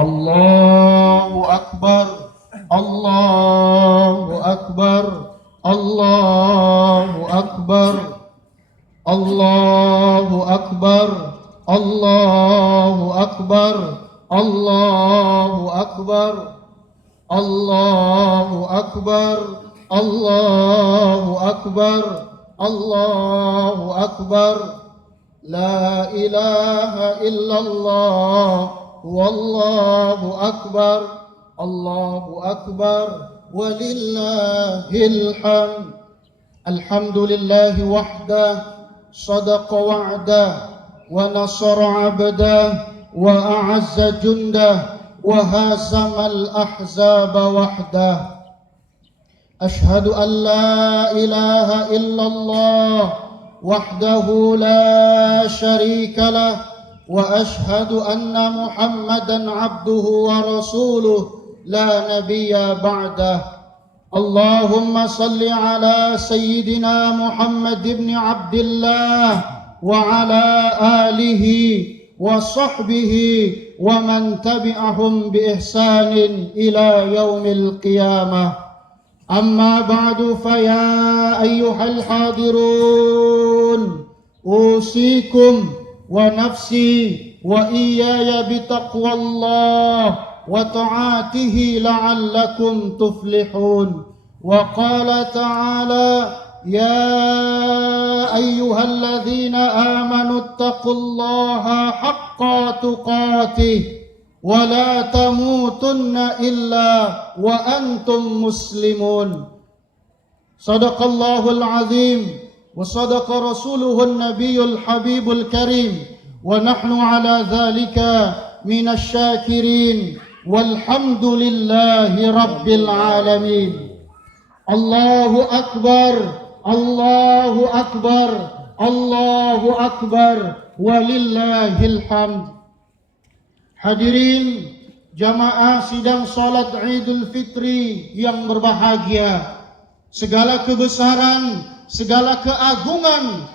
Allahu Akbar, Allahu Akbar, Allahu Akbar, Allahu Akbar, Allahu Akbar, Allahu Akbar, Allahu Akbar, Allahu Akbar, Allahu Akbar, La ilaha illallah, Wallahu Akbar, Allahu Akbar, Walillahil hamd. Alhamdulillahi wahdah, sadaqa wa'dah, wa nasara 'abdah, wa a'azza jundah, wa hazamal ahzaba wahdah. Ashhadu an la ilaha illallah wahdahu la syarika lah, wa ashhadu anna Muhammadan abduhu wa rasuluh la nabiyya ba'dah. Allahumma salli ala sayyidina Muhammad ibn Abdillah wa ala alihi wa sahbihi wa man tabi'ahum bi ihsanin ila yaumil qiyamah. Amma ba'du, fa ya ayyuhal hadirun, usikum wa nafsi wa iyaya bitaqwallah wa ta'atihi la'allakum tuflihun. Wa qala ta'ala, ya ayyuhalladzina amanu ittaqullaha haqqa tuqatih wa la tamutunna illa wa antum muslimun. Sadaqallahul azim wa sadaqa rasuluhun nabiyyul habibul karim, wa nahnu ala dhalika minasy syakirin, walhamdulillahi rabbil alamin. Allahu akbar, Allahu akbar, Allahu akbar, walillahil hamd. Hadirin jamaah sidang salat Idul Fitri yang berbahagia, segala kebesaran, segala keagungan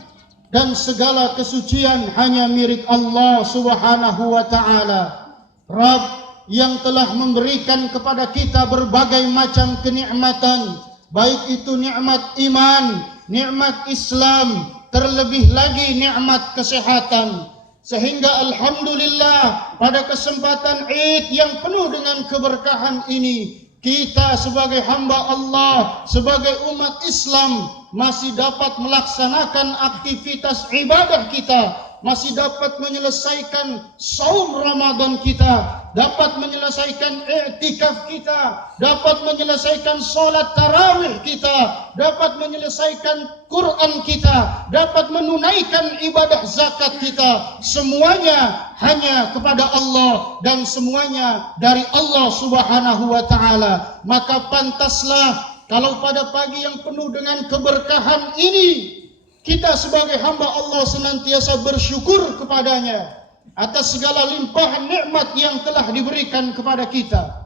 dan segala kesucian hanya milik Allah Subhanahu wa taala. Rabb yang telah memberikan kepada kita berbagai macam kenikmatan, baik itu nikmat iman, nikmat Islam, terlebih lagi nikmat kesehatan. Sehingga alhamdulillah pada kesempatan Id yang penuh dengan keberkahan ini, kita sebagai hamba Allah, sebagai umat Islam masih dapat melaksanakan aktivitas ibadah kita, masih dapat menyelesaikan saum Ramadan kita, dapat menyelesaikan i'tikaf kita, dapat menyelesaikan salat tarawih kita, dapat menyelesaikan Quran kita, dapat menunaikan ibadah zakat kita. Semuanya hanya kepada Allah dan semuanya dari Allah Subhanahu wa taala. Maka pantaslah kalau pada pagi yang penuh dengan keberkahan ini, kita sebagai hamba Allah senantiasa bersyukur kepadanya atas segala limpahan nikmat yang telah diberikan kepada kita.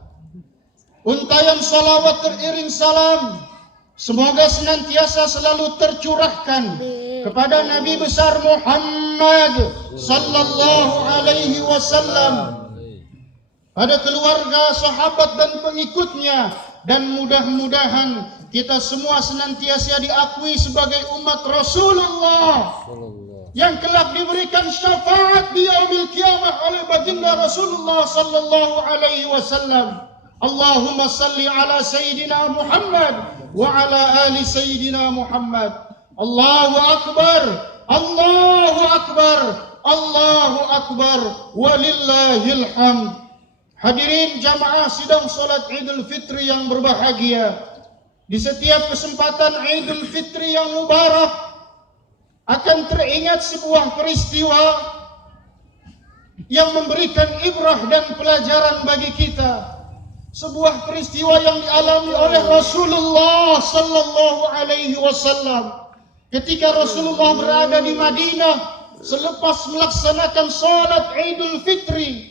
Untayan salawat teriring salam semoga senantiasa selalu tercurahkan kepada Nabi besar Muhammad sallallahu alaihi wasallam, pada keluarga, sahabat dan pengikutnya, dan mudah-mudahan kita semua senantiasa diakui sebagai umat Rasulullah yang kelak diberikan syafaat di yaumil qiyamah oleh baginda Rasulullah sallallahu alaihi wasallam. Allahumma salli ala sayyidina Muhammad wa ala ali sayyidina Muhammad. Allahu akbar, Allahu akbar, Allahu akbar, walillahil hamd. Hadirin jamaah sidang salat Idul Fitri yang berbahagia, di setiap kesempatan Idul Fitri yang mubarak akan teringat sebuah peristiwa yang memberikan ibrah dan pelajaran bagi kita. Sebuah peristiwa yang dialami oleh Rasulullah sallallahu alaihi wasallam ketika Rasulullah berada di Madinah selepas melaksanakan salat Idul Fitri.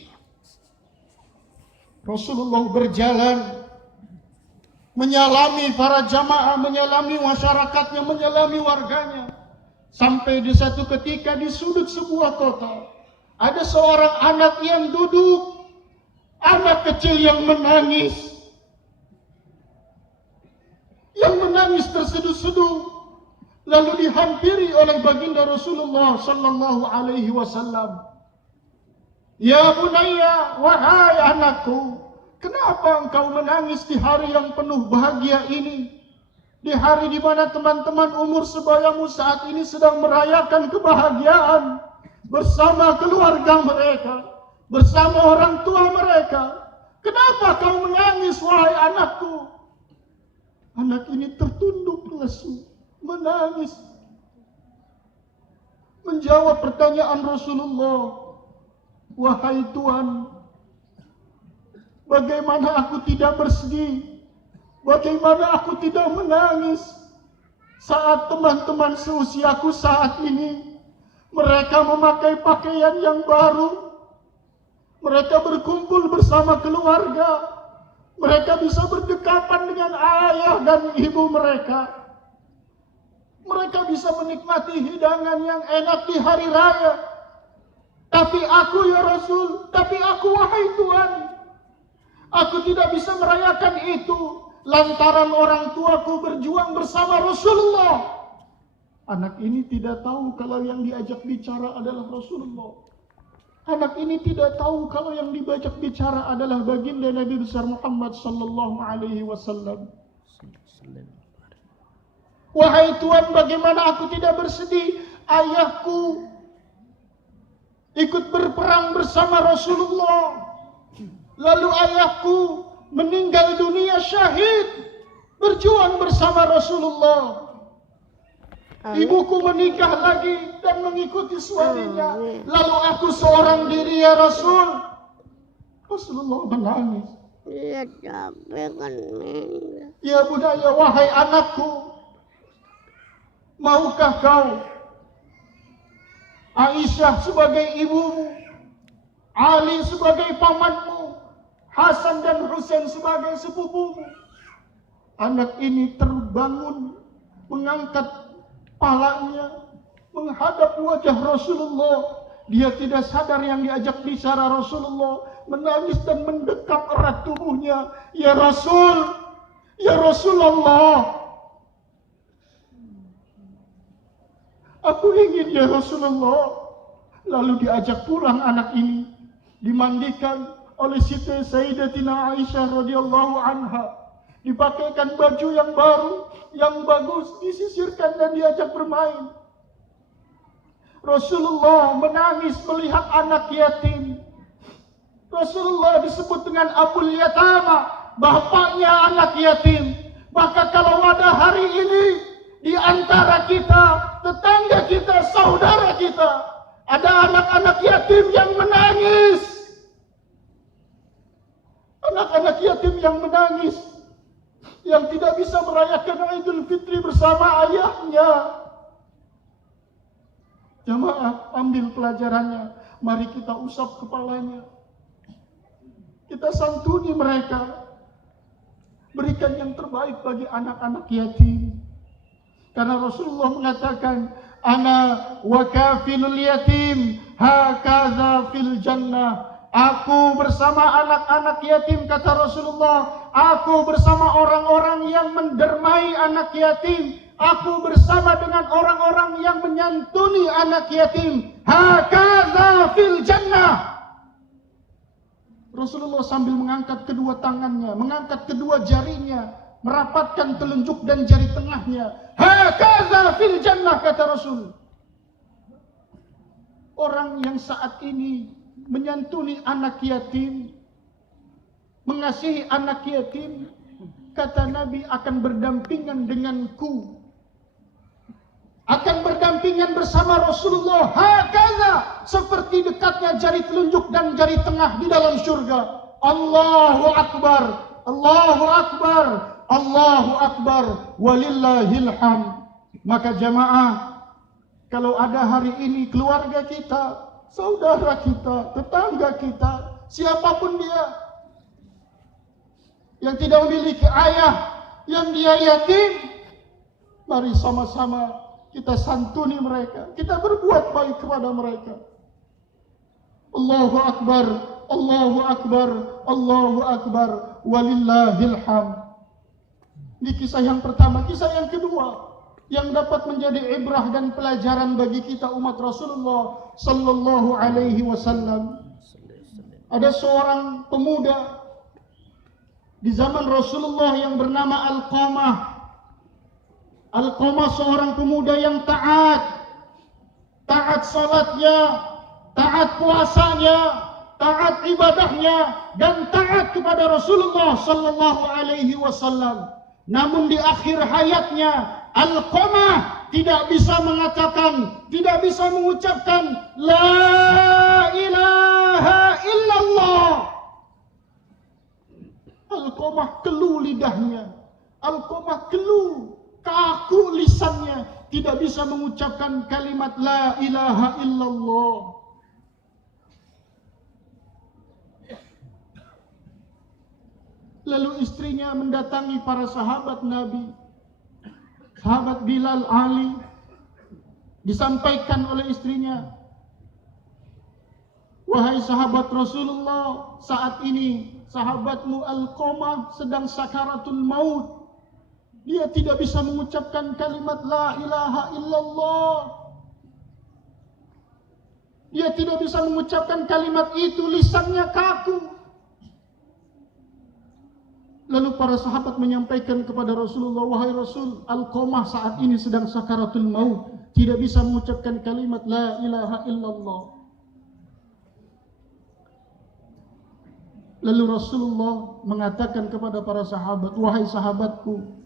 Rasulullah berjalan menyalami para jamaah, menyalami masyarakatnya, menyalami warganya. Sampai di satu ketika di sudut sebuah kota ada seorang anak yang duduk. Anak anak kecil yang menangis terseduh-seduh, lalu dihampiri oleh baginda Rasulullah sallallahu alaihi wasallam. Ya bunayya, wahai anakku, kenapa engkau menangis di hari yang penuh bahagia ini? Di hari di mana teman-teman umur sebayamu saat ini sedang merayakan kebahagiaan bersama keluarga mereka, bersama orang tua mereka. Kenapa kau menangis, wahai anakku? Anak ini tertunduk lesu, menangis, menjawab pertanyaan Rasulullah. Wahai Tuhan, bagaimana aku tidak bersedih? Bagaimana aku tidak menangis saat teman-teman seusiaku saat ini mereka memakai pakaian yang baru, mereka berkumpul bersama keluarga, mereka bisa berdekatan dengan ayah dan ibu mereka, mereka bisa menikmati hidangan yang enak di hari raya. Tapi aku, ya Rasul, tapi aku, wahai Tuhan, aku tidak bisa merayakan itu lantaran orang tuaku berjuang bersama Rasulullah. Anak ini tidak tahu kalau yang diajak bicara adalah Rasulullah. Anak ini tidak tahu kalau yang diajak bicara adalah baginda Nabi besar Muhammad sallallahu alaihi wasallam. Wahai Tuhan, bagaimana aku tidak bersedih? Ayahku ikut berperang bersama Rasulullah, lalu ayahku meninggal dunia syahid berjuang bersama Rasulullah. Ibuku menikah lagi dan mengikuti suaminya, lalu aku seorang diri, ya Rasul. Rasulullah menangis. Iya, capek kan. Ya budaya, wahai anakku, maukah kau Aisyah sebagai ibumu, Ali sebagai pamanmu, Hasan dan Husain sebagai sepupumu? Anak ini terbangun, mengangkat palanya, menghadap wajah Rasulullah. Dia tidak sadar yang diajak bicara Rasulullah, menangis dan mendekap erat tubuhnya. Ya Rasul, ya Rasulullah, aku ingin, ya Rasulullah. Lalu diajak pulang anak ini, dimandikan oleh Siti Sayyidatina Aisyah radhiyallahu anha, dipakaikan baju yang baru, yang bagus, disisirkan dan diajak bermain. Rasulullah menangis melihat anak yatim. Rasulullah disebut dengan Abul Yatama, bapaknya anak yatim. Maka kalau ada hari ini di antara kita, tetangga kita, saudara kita, ada anak-anak yatim yang menangis, anak-anak yatim yang menangis, yang tidak bisa merayakan Idul Fitri bersama ayahnya. Jamaah, ambil pelajarannya. Mari kita usap kepalanya, kita santuni mereka, berikan yang terbaik bagi anak-anak yatim. Karena Rasulullah mengatakan, ana wa kafilul yatim hakaza fil jannah. Aku bersama anak-anak yatim, kata Rasulullah. Aku bersama orang-orang yang mendermai anak yatim. Aku bersama dengan orang-orang yang menyantuni anak yatim. Hakaza fil jannah. Rasulullah sambil mengangkat kedua tangannya, mengangkat kedua jarinya, merapatkan telunjuk dan jari tengahnya. Hakaza fil jannah, kata Rasul. Orang yang saat ini menyantuni anak yatim, mengasihi anak yatim, kata Nabi, akan berdampingan denganku, akan berdampingan bersama Rasulullah. Hakaza, seperti dekatnya jari telunjuk dan jari tengah di dalam surga. Allahu Akbar, Allahu Akbar, Allahu Akbar, walillahil hamd. Maka jamaah, kalau ada hari ini keluarga kita, saudara kita, tetangga kita, siapapun dia yang tidak memiliki ayah, yang dia yatim, mari sama-sama kita santuni mereka, kita berbuat baik kepada mereka. Allahu Akbar, Allahu Akbar, Allahu Akbar, walillahil hamd. Ini kisah yang pertama. Kisah yang kedua yang dapat menjadi ibrah dan pelajaran bagi kita umat Rasulullah sallallahu alaihi wasallam. Ada seorang pemuda di zaman Rasulullah yang bernama Alqamah. Alqamah seorang pemuda yang taat salatnya, taat puasanya, taat ibadahnya, dan taat kepada Rasulullah sallallahu alaihi wasallam. Namun di akhir hayatnya Alqamah tidak bisa mengatakan, tidak bisa mengucapkan La ilaha illallah. Alqamah keluh lidahnya, Alqamah keluh, kaku lisannya, tidak bisa mengucapkan kalimat La ilaha illallah. Lalu istrinya mendatangi para sahabat Nabi, sahabat Bilal, Ali. Disampaikan oleh istrinya, wahai sahabat Rasulullah, saat ini sahabatmu Alqamah sedang sakaratul maut. Dia tidak bisa mengucapkan kalimat La ilaha illallah. Dia tidak bisa mengucapkan kalimat itu, lisannya kaku. Lalu para sahabat menyampaikan kepada Rasulullah, wahai Rasul, Alqamah saat ini sedang sakaratul maut, tidak bisa mengucapkan kalimat La ilaha illallah. Lalu Rasulullah mengatakan kepada para sahabat, wahai sahabatku,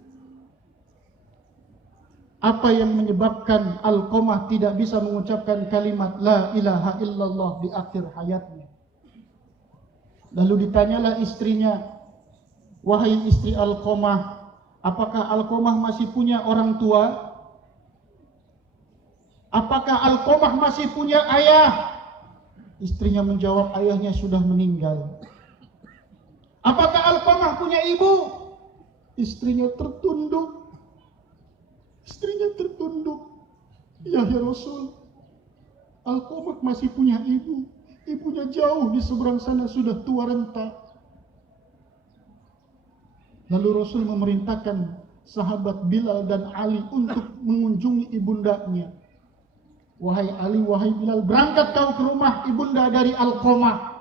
apa yang menyebabkan Alqamah tidak bisa mengucapkan kalimat La ilaha illallah di akhir hayatnya? Lalu ditanyalah istrinya, wahai istri Alqamah, apakah Alqamah masih punya orang tua? Apakah Alqamah masih punya ayah? Istrinya menjawab, ayahnya sudah meninggal. Apakah Alqamah punya ibu? Istrinya tertunduk. Ya Rasul, Alqamah masih punya ibu. Ibunya jauh di seberang sana, sudah tua renta. Lalu Rasul memerintahkan sahabat Bilal dan Ali untuk mengunjungi ibundanya. Wahai Ali, wahai Bilal, berangkat kau ke rumah ibunda dari Alqamah.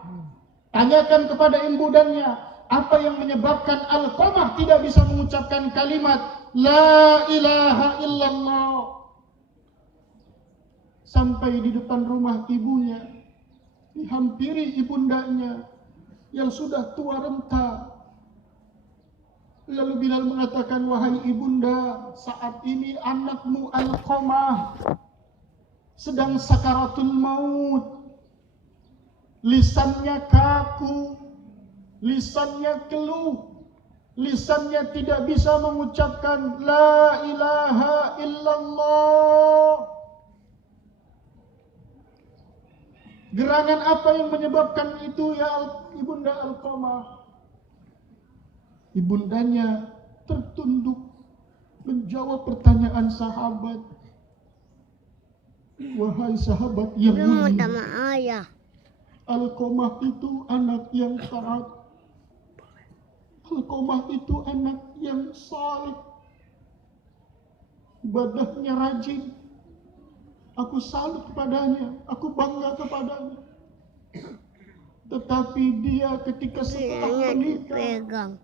Tanyakan kepada ibundanya, apa yang menyebabkan Alqamah tidak bisa mengucapkan kalimat La ilaha illallah. Sampai di depan rumah ibunya, dihampiri ibundanya yang sudah tua renta. Lalu Bilal mengatakan, wahai ibunda, saat ini anakmu Alqamah sedang sakaratul maut. Lisannya kaku, lisannya keluh, lisannya tidak bisa mengucapkan La ilaha illallah. Gerangan apa yang menyebabkan itu ya ibunda Alqamah? Ibundanya tertunduk menjawab pertanyaan sahabat. Wahai sahabat yang mulia, Alqamah itu anak yang taat. Alqamah itu anak yang saleh. Ibadahnya rajin. Aku salut kepadanya, aku bangga kepadanya. Tetapi dia ketika setelah menikah,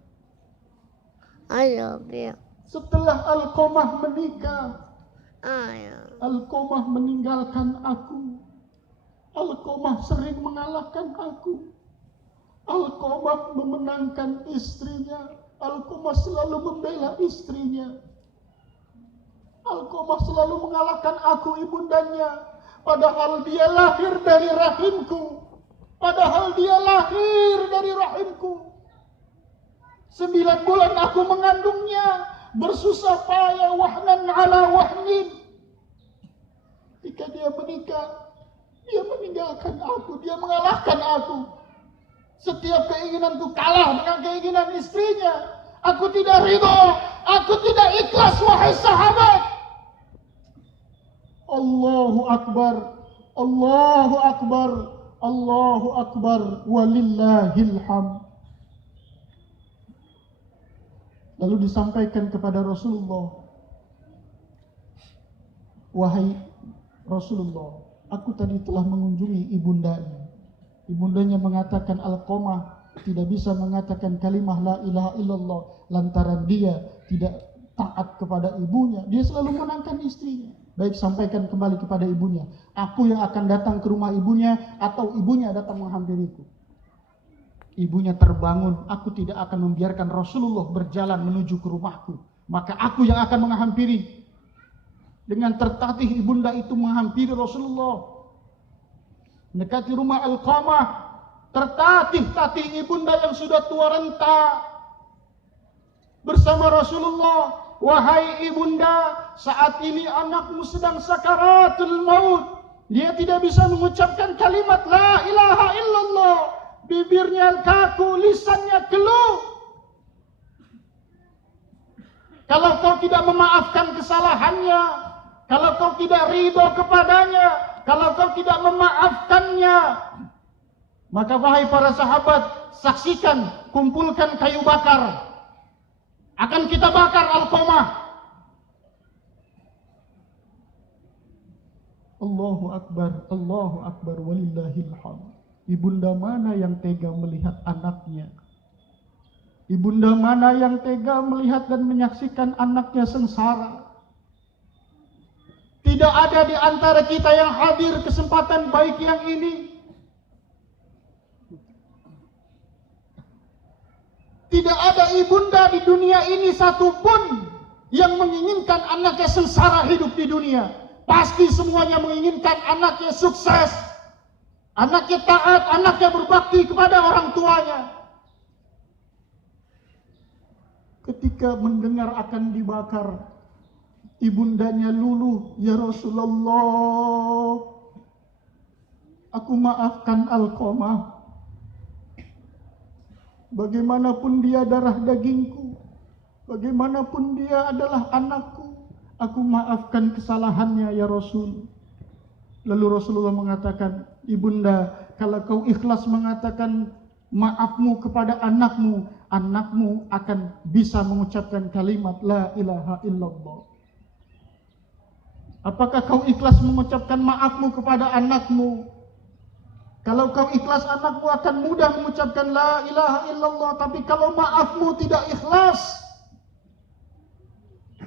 setelah Alqamah menikah, Alqamah meninggalkan aku. Alqamah sering mengalahkan aku. Alqamah memenangkan istrinya. Alqamah selalu membela istrinya. Alqamah selalu mengalahkan aku ibundanya. Padahal dia lahir dari rahimku. Padahal dia lahir dari rahimku. 9 bulan aku mengandungnya. Bersusah payah wahnan ala wahnin. Ketika dia menikah, dia meninggalkan aku. Dia mengalahkan aku. Setiap keinginanku kalah dengan keinginan istrinya. Aku tidak ridho. Aku tidak ikhlas, wahai sahabat. Allahu Akbar. Allahu Akbar. Allahu Akbar, walillahil hamd. Lalu disampaikan kepada Rasulullah, wahai Rasulullah, aku tadi telah mengunjungi ibundanya. Ibundanya mengatakan Alqamah tidak bisa mengatakan kalimah la ilaha illallah lantaran dia tidak taat kepada ibunya. Dia selalu menangkan istrinya. Baik, sampaikan kembali kepada ibunya, aku yang akan datang ke rumah ibunya atau ibunya datang menghampiriku. Ibunya terbangun, aku tidak akan membiarkan Rasulullah berjalan menuju ke rumahku, maka aku yang akan menghampiri. Dengan tertatih ibunda itu menghampiri Rasulullah, mendekati rumah Alqamah. Tertatih-tatih ibunda yang sudah tua renta bersama Rasulullah. Wahai ibunda, saat ini anakmu sedang sakaratul maut. Dia tidak bisa mengucapkan kalimat la ilaha illallah. Bibirnya kaku, lisannya keluh. Kalau kau tidak memaafkan kesalahannya, kalau kau tidak ridho kepadanya, kalau kau tidak memaafkannya, maka wahai para sahabat, saksikan, kumpulkan kayu bakar. Akan kita bakar Alqamah. Allahu Akbar, walillahil hamd. Ibunda mana yang tega melihat anaknya? Ibunda mana yang tega melihat dan menyaksikan anaknya sengsara? Tidak ada di antara kita yang hadir kesempatan baik yang ini. Tidak ada ibunda di dunia ini satupun yang menginginkan anaknya sengsara hidup di dunia. Pasti semuanya menginginkan anaknya sukses, anaknya taat, anaknya berbakti kepada orang tuanya. Ketika mendengar akan dibakar, ibundanya luluh, ya Rasulullah, aku maafkan Alqamah. Bagaimanapun dia darah dagingku, bagaimanapun dia adalah anakku, aku maafkan kesalahannya ya Rasul. Lalu Rasulullah mengatakan, ibunda, kalau kau ikhlas mengatakan maafmu kepada anakmu, anakmu akan bisa mengucapkan kalimat la ilaha illallah. Apakah kau ikhlas mengucapkan maafmu kepada anakmu? Kalau kau ikhlas, anakmu akan mudah mengucapkan la ilaha illallah. Tapi kalau maafmu tidak ikhlas,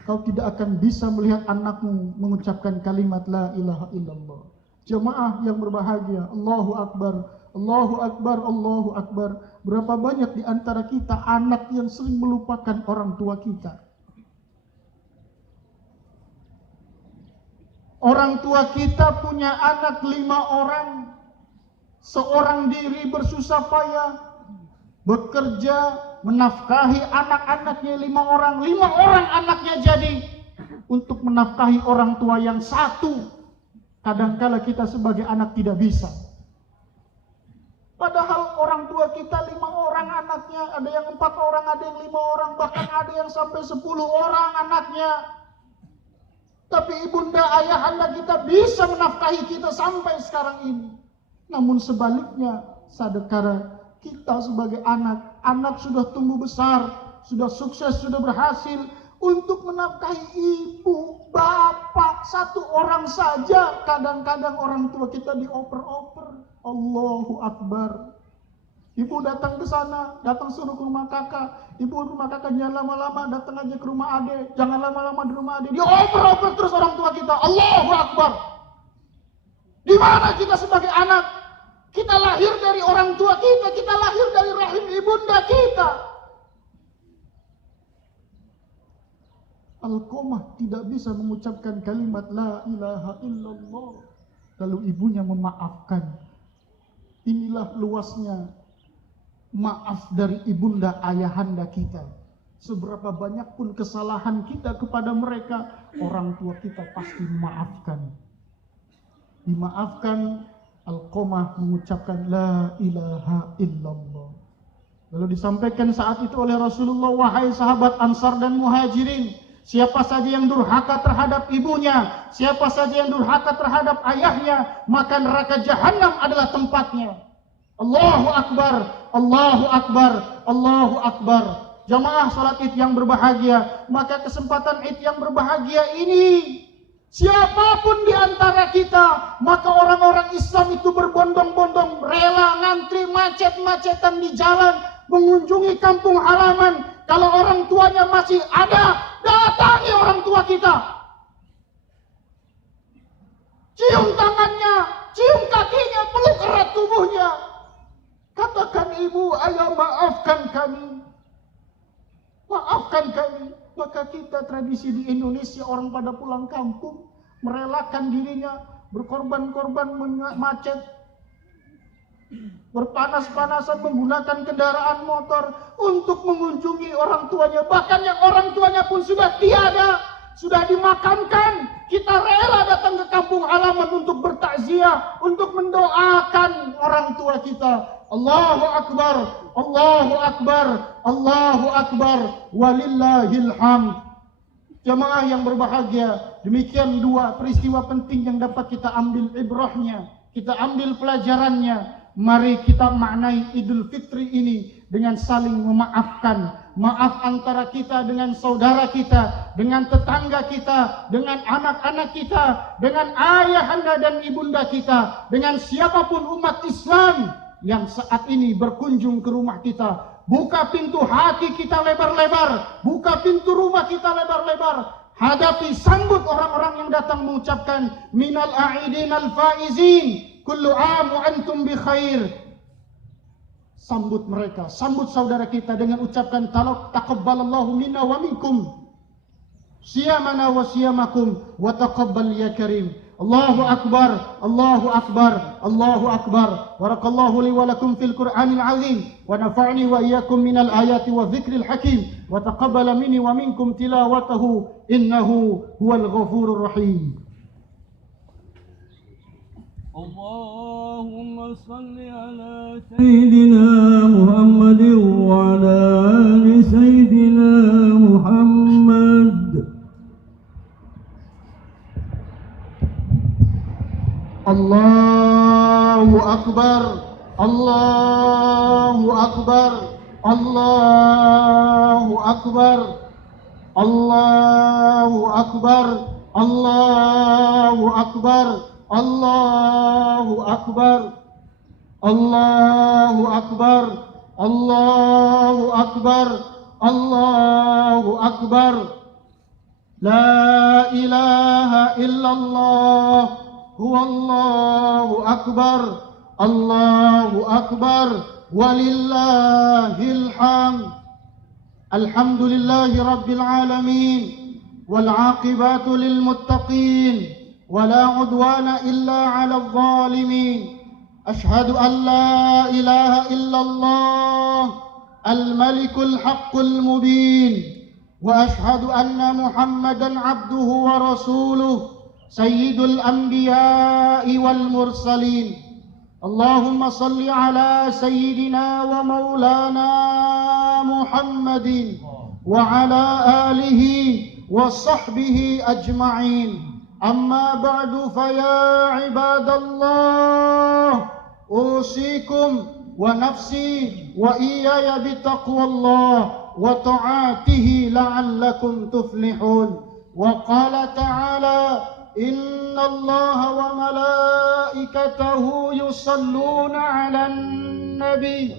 kau tidak akan bisa melihat anakmu mengucapkan kalimat la ilaha illallah. Jemaah yang berbahagia, Allahu Akbar, Allahu Akbar, Allahu Akbar. Berapa banyak di antara kita anak yang sering melupakan orang tua kita. Orang tua kita punya anak 5 orang. Seorang diri bersusah payah bekerja menafkahi anak-anaknya 5 orang. 5 orang anaknya jadi untuk menafkahi orang tua yang satu. Kadangkala kita sebagai anak tidak bisa. Padahal orang tua kita 5 orang anaknya, ada yang 4 orang, ada yang 5 orang, bahkan ada yang sampai 10 orang anaknya. Tapi ibunda ayahanda kita bisa menafkahi kita sampai sekarang ini. Namun sebaliknya, sadakala kita sebagai anak sudah tumbuh besar, sudah sukses, sudah berhasil untuk menafkahi ibu, bapak, 1 orang saja. Kadang-kadang orang tua kita dioper-oper. Allahu Akbar. Ibu datang ke sana, datang suruh ke rumah kakak. Ibu rumah kakak jangan lama-lama, datang aja ke rumah ade. Jangan lama-lama di rumah ade. Dioper-oper terus orang tua kita. Allahu Akbar. Di mana kita sebagai anak? Kita lahir dari orang tua kita lahir dari rahim ibunda kita. Alqamah tidak bisa mengucapkan kalimat la ilaha illallah. Lalu ibunya memaafkan. Inilah luasnya maaf dari ibunda ayahanda kita. Seberapa banyak pun kesalahan kita kepada mereka, orang tua kita pasti memaafkan. Dimaafkan. Alqamah mengucapkan la ilaha illallah. Lalu disampaikan saat itu oleh Rasulullah, wahai sahabat Ansar dan Muhajirin, Siapa saja yang durhaka terhadap ibunya, siapa saja yang durhaka terhadap ayahnya, maka neraka jahanam adalah tempatnya. Allahu Akbar, Allahu Akbar, Allahu Akbar. Jamaah salat Id yang berbahagia, maka kesempatan Id yang berbahagia ini, siapapun di antara kita, maka orang-orang Islam itu berbondong-bondong rela ngantri macet-macetan di jalan mengunjungi kampung halaman. Kalau orang tuanya masih ada, datangi orang tua kita. Cium tangannya, cium kakinya, peluk erat tubuhnya. Katakan, ibu, ayah, maafkan kami. Maafkan kami. Maka kita tradisi di Indonesia, orang pada pulang kampung, merelakan dirinya, berkorban-korban macet, berpanas-panasan menggunakan kendaraan motor untuk mengunjungi orang tuanya. Bahkan yang orang tuanya pun sudah tiada, sudah dimakamkan, kita rela datang ke kampung halaman untuk bertakziah, untuk mendoakan orang tua kita. Allahu Akbar, Allahu Akbar, Allahu Akbar, walillahil hamd. Jamaah yang berbahagia, demikian dua peristiwa penting yang dapat kita ambil ibrahnya, kita ambil pelajarannya. Mari kita maknai Idul Fitri ini dengan saling memaafkan. Maaf antara kita dengan saudara kita, dengan tetangga kita, dengan anak-anak kita, dengan ayahanda dan ibunda kita, dengan siapapun umat Islam yang saat ini berkunjung ke rumah kita. Buka pintu hati kita lebar-lebar, buka pintu rumah kita lebar-lebar. Hadapi, sambut orang-orang yang datang mengucapkan minal a'idin al-faizin, kullu am wa antum bi khair. Sambut mereka, sambut saudara kita dengan ucapkan taqabbalallahu minna wa minkum siyamana wa siyamakum wa taqabbal ya karim. Allahu Akbar, Allahu Akbar, Allahu Akbar. Barakallahu li wa lakum fil Qur'anil azim wa nafa'ni wa iyyakum minal ayati wa dzikril hakim wa taqabbala minni wa minkum tilawatahu innahu huwal ghafurur rahim. Allahumma salli ala Sayyidina Muhammadin wa ala ali Sayyidina Muhammad. Allahu Akbar, Allahu Akbar, Allahu Akbar, Allahu Akbar, Allahu Akbar, Allahu Akbar, Allahu Akbar, Allahu Akbar, Allahu Akbar. La ilaha illallah, huwallahu akbar, Allahu akbar, walillahil hamd. Alhamdulillahi rabbil alamin, wal aqibatu lil muttaqin, wala udwana illa 'alal zalimin. Ashhadu an la ilaha illallah, al-malikul haqqul mubin, wa ashhadu anna Muhammadan 'abduhu wa rasuluh, sayyidul anbiya'i wal mursalin. Allahumma salli ala sayyidina wa maulana Muhammadin wa ala alihi wa sahbihi ajma'in. Amma ba'du, faya ibadallah, usikum wa nafsi wa iyaya bitaqwallah wa ta'atihi la'allakum tuflihun. Wa qala ta'ala, inna allaha wa malaikatahu yusalluna 'alan nabi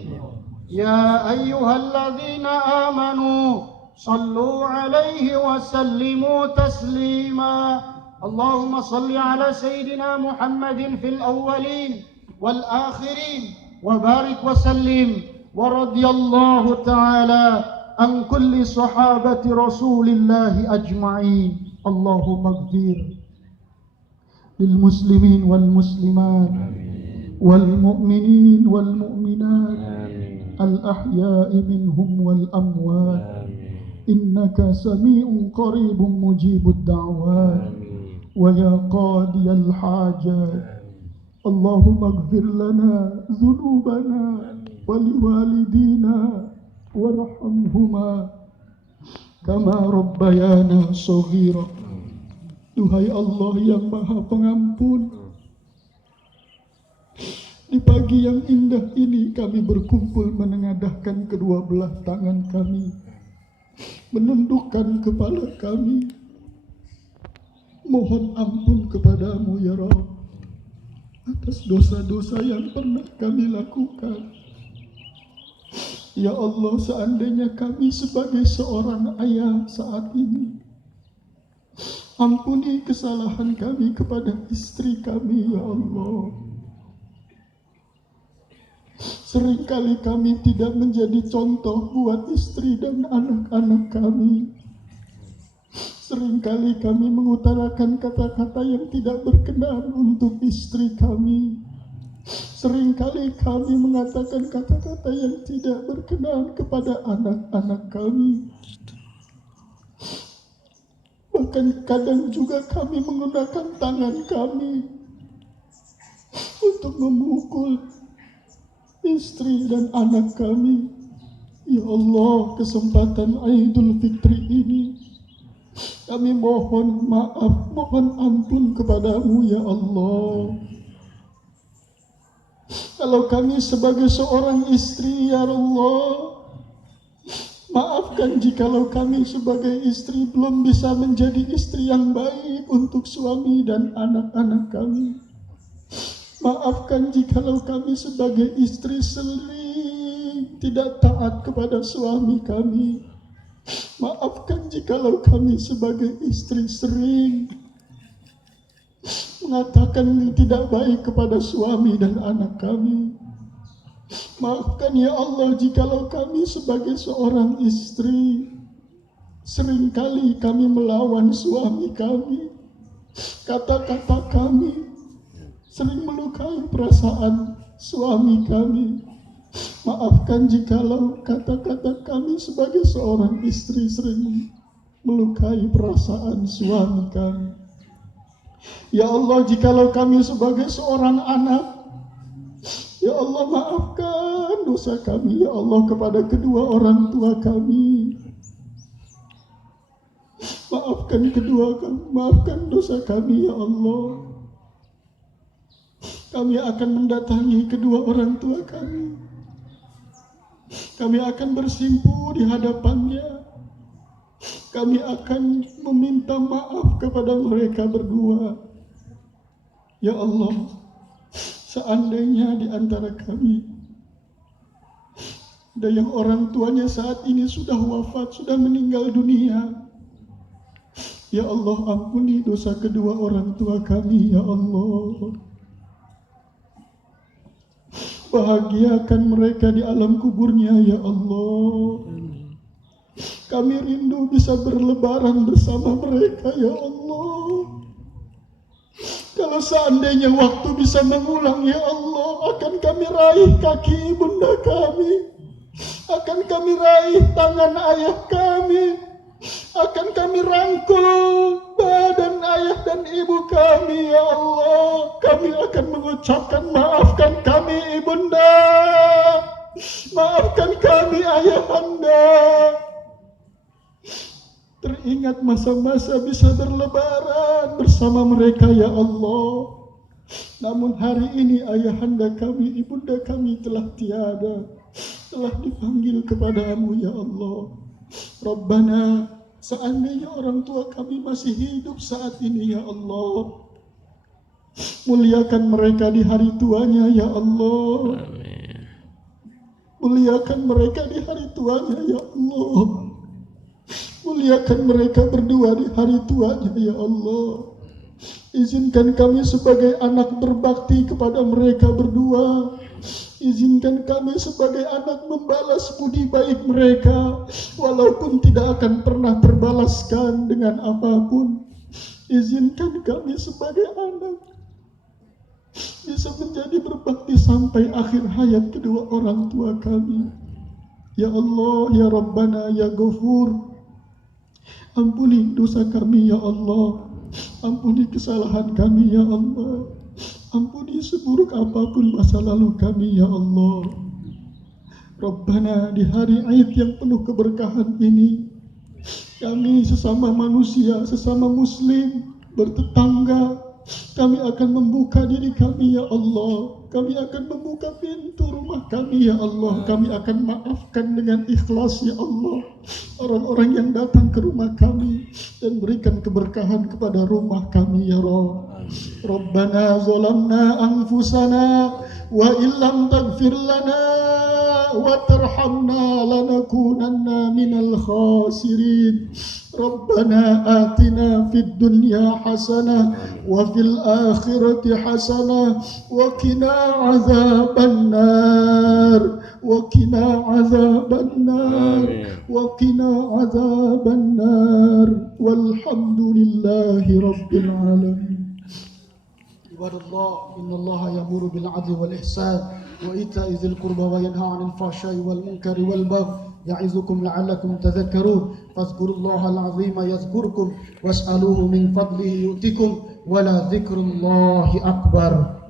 ya ayyuhalladzina amanu sallu 'alaihi wa sallimu taslima. Allahumma salli 'ala sayyidina Muhammadin fil awwalin wal akhirin wa barik wa sallim wa radiyallahu ta'ala an kulli sahabati rasulillahi ajma'in. Allahumma ighfir للمسلمين والمسلمات والمؤمنين والمؤمنات الأحياء منهم والأموات إنك سميع قريب مجيب الدعوات ويا قاضي الحاجات. اللهم اغفر لنا ذنوبنا ولوالدينا وارحمهما kama rabbayana shaghira. Duhai Allah yang Maha Pengampun, di pagi yang indah ini kami berkumpul menengadahkan kedua belah tangan kami, menundukkan kepala kami, mohon ampun kepadamu ya Rabb atas dosa-dosa yang pernah kami lakukan. Ya Allah, seandainya kami sebagai seorang ayah saat ini, ampuni kesalahan kami kepada istri kami ya Allah. Seringkali kami tidak menjadi contoh buat istri dan anak-anak kami. Seringkali kami mengutarakan kata-kata yang tidak berkenan untuk istri kami. Seringkali kami mengatakan kata-kata yang tidak berkenan kepada anak-anak kami. Bahkan kadang juga kami menggunakan tangan kami untuk memukul istri dan anak kami. Ya Allah, kesempatan Aidul Fitri ini kami mohon maaf, mohon ampun kepadamu ya Allah. Kalau kami sebagai seorang istri ya Allah, maafkan jikalau kami sebagai istri belum bisa menjadi istri yang baik untuk suami dan anak-anak kami. Maafkan jikalau kami sebagai istri sering tidak taat kepada suami kami. Maafkan jikalau kami sebagai istri sering mengatakan yang tidak baik kepada suami dan anak kami. Maafkan ya Allah jikalau kami sebagai seorang istri seringkali kami melawan suami kami. Kata-kata kami sering melukai perasaan suami kami. Maafkan jikalau kata-kata kami sebagai seorang istri sering melukai perasaan suami kami. Ya Allah, jikalau kami sebagai seorang anak, ya Allah maafkan dosa kami ya Allah kepada kedua orang tua kami. Maafkan dosa kami ya Allah. Kami akan mendatangi kedua orang tua kami. Kami akan bersimpuh di hadapannya. Kami akan meminta maaf kepada mereka berdua. Ya Allah, seandainya di antara kami ada yang orang tuanya saat ini sudah wafat, sudah meninggal dunia, ya Allah ampuni dosa kedua orang tua kami ya Allah. Bahagiakan mereka di alam kuburnya ya Allah. Kami rindu bisa berlebaran bersama mereka ya Allah. Kalau seandainya waktu bisa mengulang ya Allah, akan kami raih kaki ibunda kami, akan kami raih tangan ayah kami, akan kami rangkul badan ayah dan ibu kami ya Allah. Kami akan mengucapkan maafkan kami ibunda, maafkan kami ayahanda. Teringat masa-masa bisa berlebaran bersama mereka ya Allah. Namun hari ini ayahanda kami, ibunda kami telah tiada, telah dipanggil kepadamu ya Allah. Rabbana, seandainya orang tua kami masih hidup saat ini ya Allah, muliakan mereka di hari tuanya ya Allah. Muliakan mereka di hari tuanya ya Allah. Muliakan mereka berdua di hari tuanya ya Allah. Izinkan kami sebagai anak berbakti kepada mereka berdua. Izinkan kami sebagai anak membalas budi baik mereka, walaupun tidak akan pernah terbalaskan dengan apapun. Izinkan kami sebagai anak bisa menjadi berbakti sampai akhir hayat kedua orang tua kami. Ya Allah, ya Rabbana, ya Ghafur, ampuni dosa kami ya Allah. Ampuni kesalahan kami ya Allah. Ampuni seburuk apapun masa lalu kami ya Allah. Rabbana, di hari Aid yang penuh keberkahan ini, Kami sesama manusia, sesama muslim, bertetangga, kami akan membuka diri kami ya Allah. Kami akan membuka pintu rumah kami ya Allah. Kami akan maafkan dengan ikhlas ya Allah orang-orang yang datang ke rumah kami, dan berikan keberkahan kepada rumah kami ya Rabb. Rabbana zalamna anfusana wa illam taghfir lana wa tarhamna lanakunanna minal khasirin. Rabbana atina fid dunya hasanah wa fil akhirati hasanah wa qina azaban nar wa qina azaban nar wa qina azaban nar walhamdulillahi rabbil alamin. Ibadallah, innallaha ya'muru bil 'adli wal ihsan wa ita'i dzil qurba wa yanha 'anil fahsya'i wal munkari wal baghi ya'izukum la'allakum tadhakkarun. Fadhkurullaha al-'azima yadhkurkum was'aluhu min fadlihi yu'tikum wa la dzikrullahi akbar.